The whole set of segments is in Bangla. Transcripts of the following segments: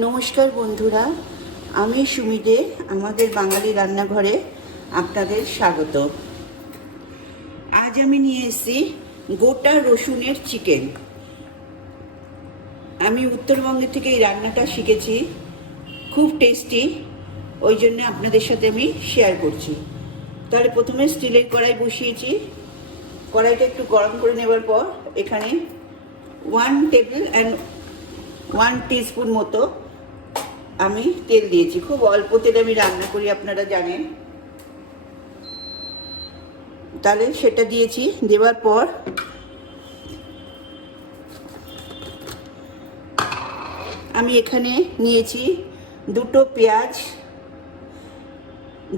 নমস্কার বন্ধুরা, আমি সুমি দে। আমাদের বাঙালি রান্নাঘরে আপনাদের স্বাগত। আজ আমি নিয়ে এসেছি গোটা রসুনের চিকেন। আমি উত্তরবঙ্গ থেকে এই রান্নাটা শিখেছি, খুব টেস্টি, ওই জন্য আপনাদের সাথে আমি শেয়ার করছি। তাহলে প্রথমে স্টিলের কড়াই বসিয়েছি। কড়াইটা একটু গরম করে নেবার পর এখানে 1 টিস্পুন মতো আমি তেল দিয়েছি। খুব অল্প তেলে আমি রান্না করি, আপনারা জানেন। তাহলে সেটা দিয়েছি। দেওয়ার পর আমি এখানে নিয়েছি 2টো পেঁয়াজ,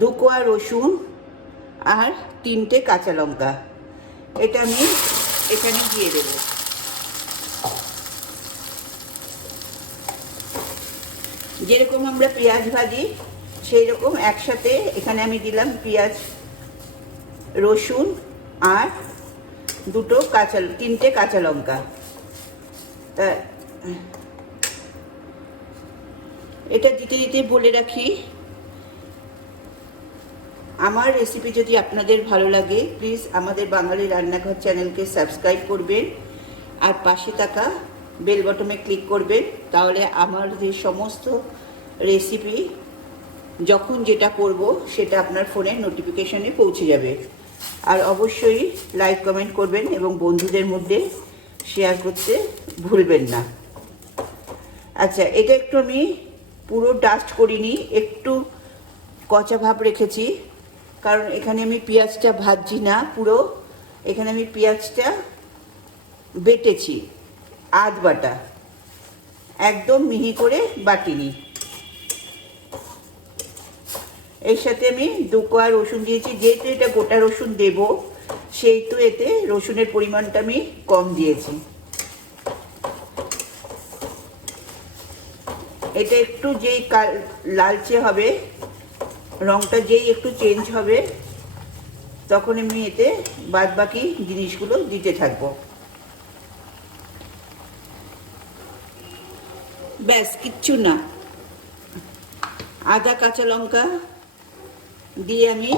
2 কোয়া রসুন আর 3টে কাঁচা লঙ্কা। এটা আমি এখানে দিয়ে দেব। যেরকম আমরা পেঁয়াজ ভাজি সেই রকম একসাথে এখানে আমি দিলাম পেঁয়াজ, রসুন আর 3টে কাঁচা লঙ্কা। তা এটা দিতে দিতে বলে রাখি, আমার রেসিপি যদি আপনাদের ভালো লাগে প্লিজ আমাদের বাঙালি রান্নাঘর চ্যানেলকে সাবস্ক্রাইব করবেন আর পাশে থাকা বেল বটনে ক্লিক করবেন। তাহলে আমার যে সমস্ত রেসিপি যখন যেটা করব সেটা আপনার ফোনের নোটিফিকেশনে পৌঁছে যাবে। আর অবশ্যই লাইক কমেন্ট করবেন এবং বন্ধুদের মধ্যে শেয়ার করতে ভুলবেন না। আচ্ছা, এটা একটু আমি পুরো ডাস্ট করিনি, একটু কচা ভাব রেখেছি, কারণ এখানে আমি পেঁয়াজটা ভাজছি না পুরো। এখানে আমি পেঁয়াজটা বেটেছি, আধ বাটা, একদম মিহি করে বাটিনি। এর সাথে আমি 2 কোয়া রসুন দিয়েছি। যেহেতু এটা গোটা রসুন দেব, সেহেতু এতে রসুনের পরিমাণটা আমি কম দিয়েছি। এটা একটু যেই লালচে হবে, রঙটা যেই একটু চেঞ্জ হবে, তখন আমি এতে বাদ বাকি জিনিসগুলো দিতে থাকবো। ব্যাস, কিচ্ছু না। আদা কাঁচা লঙ্কা দিয়ে আমি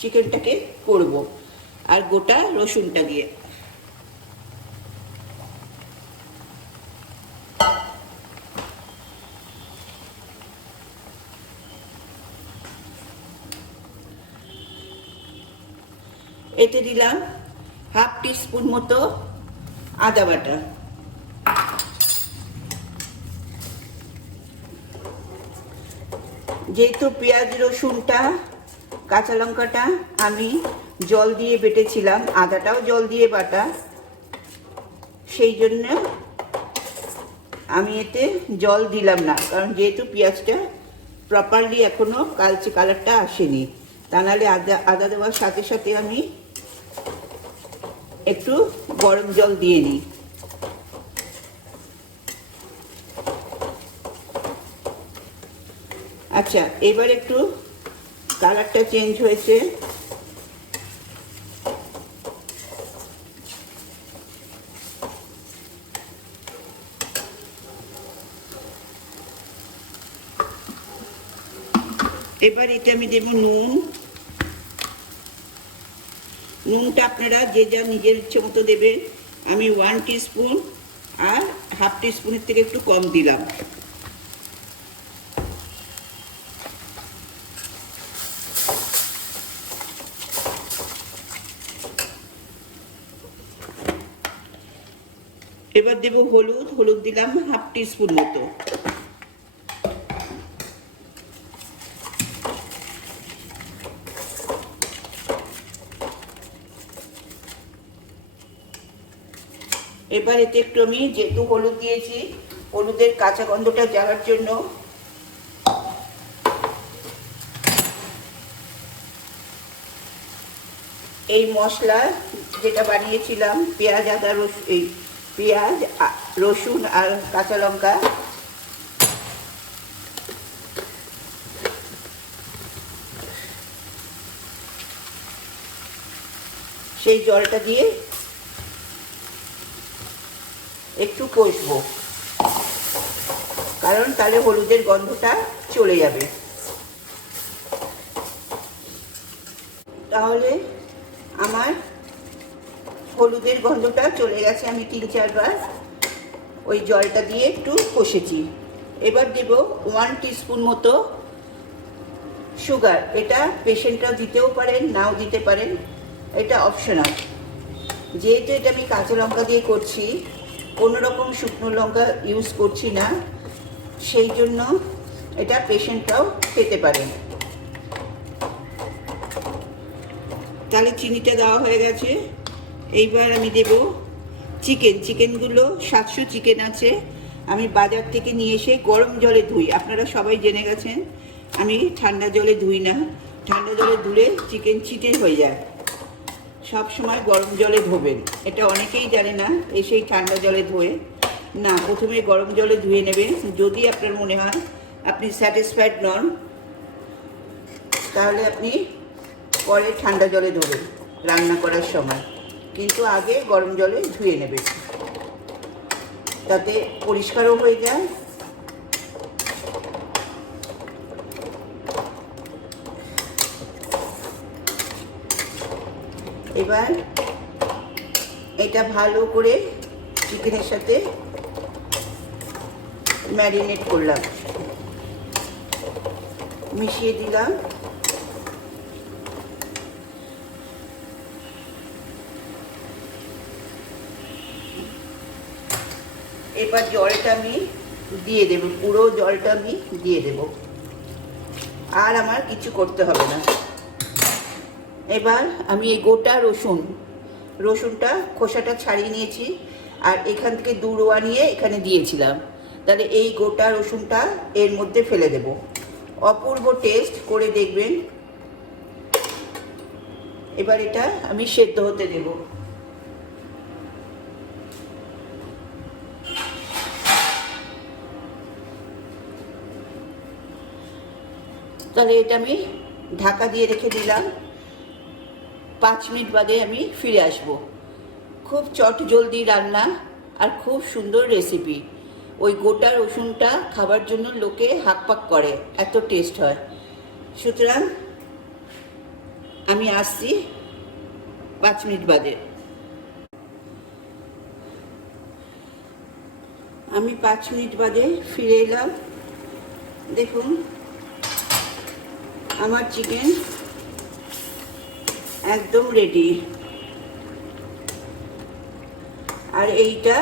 চিকেনটাকে করব, আর গোটা রসুনটা দিয়ে। এতে দিলাম 1/2 টিস্পুন মতো আদা বাটা। যেহেতু পেঁয়াজ রসুনটা কাঁচা লঙ্কাটা আমি জল দিয়ে বেটেছিলাম, আদাটাও জল দিয়ে বাটা, সেই জন্য আমি এতে জল দিলাম না। কারণ যেহেতু পেঁয়াজটা প্রপারলি এখনো কালচে কালারটা আসেনি, তা নাহলে আদা দেওয়ার সাথে সাথে আমি একটু গরম জল দিয়ে নিই। আচ্ছা, এবার একটু কালারটা চেঞ্জ হয়েছে। এবার এতে আমি দেব নুন। নুনটা আপনারা যে যা নিজের ইচ্ছে মতো দেবেন। আমি 1 টিস্পুন আর 1/2 টিস্পুনের থেকে একটু কম দিলাম। এবার দেব হলুদ। হলুদ দিলাম 1/2 টিস্পুন মতো। এবার এতে একটু আমি, যেহেতু হলুদ দিয়েছি, হলুদের কাঁচা গন্ধটা যাওয়ার জন্য এই মশলা যেটা বানিয়েছিলাম, পেঁয়াজ রসুন আর কাঁচা লঙ্কা, সেই জলটা দিয়ে একটু কষবো। কারণ তাহলে হলুদের গন্ধটা চলে যাবে। তাহলে আমার হলুদের গন্ধটা চলে গেছে। আমি 3-4 বার ওই জলটা দিয়ে একটু কষেছি। এবার দেব 1 টিস্পুন মতো সুগার। এটা পেশেন্টরা দিতেও পারেন, নাও দিতে পারেন, এটা অপশনাল। যেহেতু এটা আমি কাঁচা লঙ্কা দিয়ে করছি, কোনো রকম শুকনো লঙ্কা ইউজ করছি না, সেই জন্য এটা পেশেন্টরাও খেতে পারেন। তাহলে চিনিটা দেওয়া হয়ে গেছে। এইবার আমি দেব চিকেনগুলো 700 চিকেন আছে। আমি বাজার থেকে নিয়ে এসে গরম জলে ধুই। আপনারা সবাই জেনে গেছেন আমি ঠান্ডা জলে ধুই না। ঠান্ডা জলে ধুলে চিকেন চিটে হয়ে যায়। সব সময় গরম জলে ধোবেন। এটা অনেকেই জানে না, এসেই ঠান্ডা জলে ধোয়ে না। প্রথমে গরম জলে ধুয়ে নেবেন। যদি আপনার মনে হয় আপনি স্যাটিসফাইড নন, তাহলে আপনি পরে ঠান্ডা জলে ধোবেন রান্না করার সময়, কিন্তু আগে গরম জলে ধুয়ে নেবেন, তাতে পরিষ্কারও হয়ে যায়। এবার এটা ভালো করে চিকেনের সাথে ম্যারিনেট করলাম, মিশিয়ে দিলাম। এবার জলটা আমি দিয়ে দেব, পুরো জলটা আমি দিয়ে দেব, আর আমার কিছু করতে হবে না। এবার আমি এই গোটা রসুনটা খোসাটা ছাড়িয়ে নিয়েছি, আর এখান থেকে দুরোয়া নিয়ে এখানে দিয়েছিলাম। তাহলে এই গোটা রসুনটা এর মধ্যে ফেলে দেব। অপূর্ব টেস্ট, করে দেখবেন। এবার এটা আমি সেদ্ধ হতে দেব। তাহলে এটা আমি ঢাকা দিয়ে রেখে দিলাম। 5 মিনিট বাদে আমি ফিরে আসব। খুব চটজলদি রান্না আর খুব সুন্দর রেসিপি। ওই গোটা রসুনটা খাবার জন্য লোকে হাঁকপাক করে, এত টেস্ট হয়। সুতরাং আমি আসছি 5 মিনিট বাদে। আমি 5 মিনিট বাদে ফিরে এলাম। দেখুন আমার চিকেন একদম রেডি। আর এইটা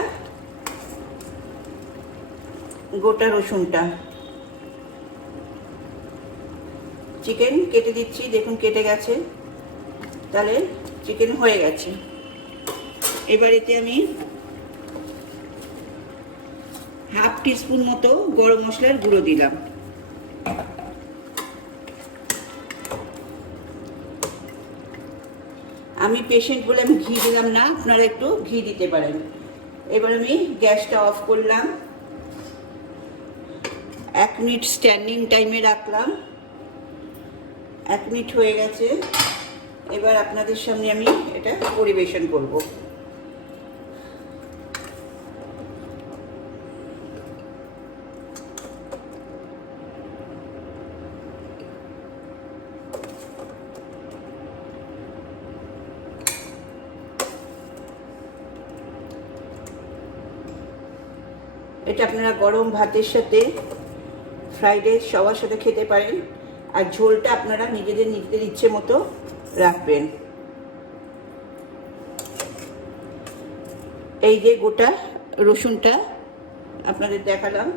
গোটা রসুনটা। চিকেন কেটে দিচ্ছি, দেখুন কেটে গেছে। তাহলে চিকেন হয়ে গেছে। এবার এতে আমি হাফ টিস্পুন মতো গরম মশলার গুঁড়ো দিলাম। আমি পেশেন্ট বলে আমি ঘি দিলাম না, আপনারা একটু ঘি দিতে পারেন। এবার আমি গ্যাসটা অফ করলাম, 1 মিনিট স্ট্যান্ডিং টাইমে রাখলাম। 1 মিনিট হয়ে গেছে। এবার আপনাদের সামনে আমি এটা পরিবেশন করব। এটা আপনারা গরম ভাতের সাথে, ফ্রাইড রাইস সবার সাথে খেতে পারেন। আর ঝোলটা আপনারা নিজেদের ইচ্ছে মতো রাখবেন। এই যে গোটা রসুনটা আপনাদের দেখালাম।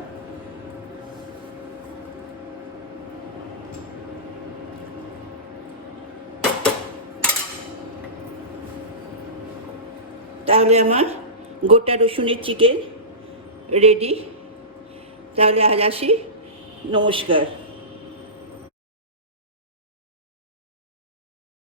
তাহলে আমার গোটা রসুনের চিকেন রেডি। তাহলে আজ আসি, নমস্কার।